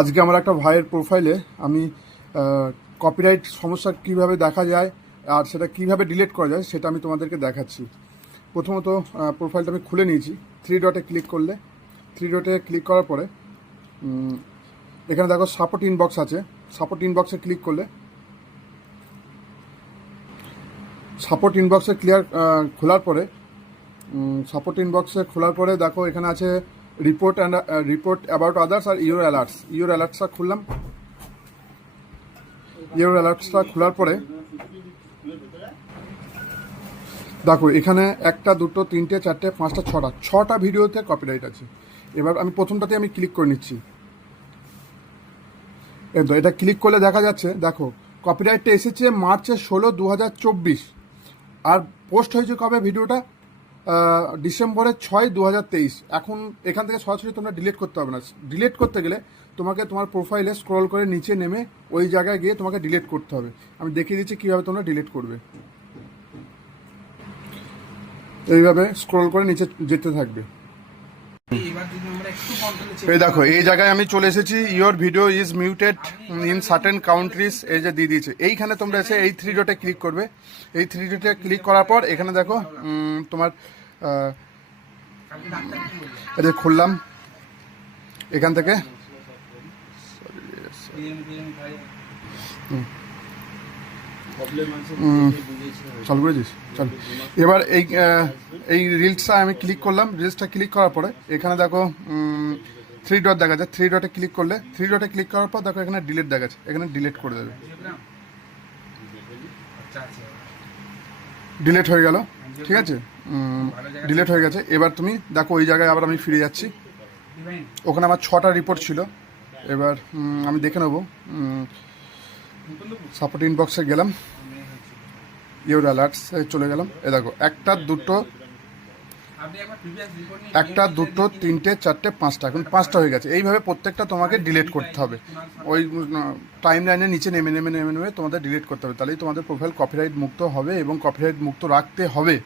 আজকে আমার একটা ভাইয়ের প্রোফাইলে আমি কপিরাইট সমস্যা কিভাবে দেখা যায় আর সেটা কিভাবে ডিলিট করা যায় সেটা আমি তোমাদেরকে দেখাচ্ছি। প্রথমত প্রোফাইলটা আমি খুলে নিয়েছি। থ্রি ডটে ক্লিক করলে, থ্রি ডটে ক্লিক করার পরে এখানে দেখো সাপোর্ট ইনবক্স আছে। সাপোর্ট ইনবক্সে ক্লিক করলে, সাপোর্ট ইনবক্সে খোলার পরে সাপোর্ট ইনবক্সে খোলার পরে দেখো এখানে আছে রিপোর্ট অ্যাবাউট আদার্স আর ইউর অ্যালার্টস। ইউর অ্যালার্টসটা খুললাম। ইউর অ্যালার্টসটা খোলার পরে দেখো এখানে একটা, দুটো, তিনটে, চারটে, পাঁচটা, ছটা ভিডিওতে কপিরাইট আছে। এবার আমি প্রথমটাতে আমি ক্লিক করে নিচ্ছি। এটা ক্লিক করলে দেখা যাচ্ছে, দেখো কপিরাইটটা এসেছে মার্চের 16, 2024 আর পোস্ট হয়েছে কবে ভিডিওটা? ডিসেম্বরের 6, 2023। এখন এখান থেকে সরাসরি তোমরা ডিলিট করতে হবে না। ডিলিট করতে গেলে তোমাকে তোমার প্রোফাইলে স্ক্রল করে নিচে নেমে ওই জায়গায় গিয়ে তোমাকে ডিলিট করতে হবে। আমি দেখিয়ে দিচ্ছি কীভাবে তোমরা ডিলিট করবে। এইভাবে স্ক্রল করে নিচে যেতে থাকবে। এই দেখো এই জায়গায় আমি চলে এসেছি। Your video is muted in certain countries, এই যে দিয়ে দিয়েছে। এইখানে তোমরা এসে এই থ্রি ডটে ক্লিক করবে। এই থ্রি ডটে ক্লিক করার পর এখানে দেখো তোমার এটা খুললাম। এখান থেকে চালু করেছিস? চল। এবার এই রিলসটা আমি ক্লিক করলাম। রিলসটা ক্লিক করার পরে এখানে দেখো থ্রি ডট দেখা যায়। থ্রি ডটে ক্লিক করলে, থ্রি ডটে ক্লিক করার পর দেখো এখানে ডিলিট দেখাচ্ছে। এখানে ডিলিট করে দেবে। ডিলিট হয়ে গেল, ঠিক আছে? ডিলিট হয়ে গেছে। এবার তুমি দেখো ওই জায়গায় আবার আমি ফিরে যাচ্ছি। ওখানে আমার 6টা রিপোর্ট ছিল। এবার আমি দেখে নেবো। সাপোর্ট ইনবক্সে গেলাম, ইউর অ্যালার্টসে চলে গেলাম। এ দেখো একটা, দুটো, তিনটে, চারটে, পাঁচটা, এখন 5টা হয়ে গেছে। এইভাবে প্রত্যেকটা তোমাকে ডিলিট করতে হবে। ওই টাইম লাইনের নিচে নেমে তোমাদের ডিলিট করতে হবে। তাহলেই তোমাদের প্রোফাইল কপিরাইট মুক্ত হবে এবং কপিরাইট মুক্ত রাখতে হবে।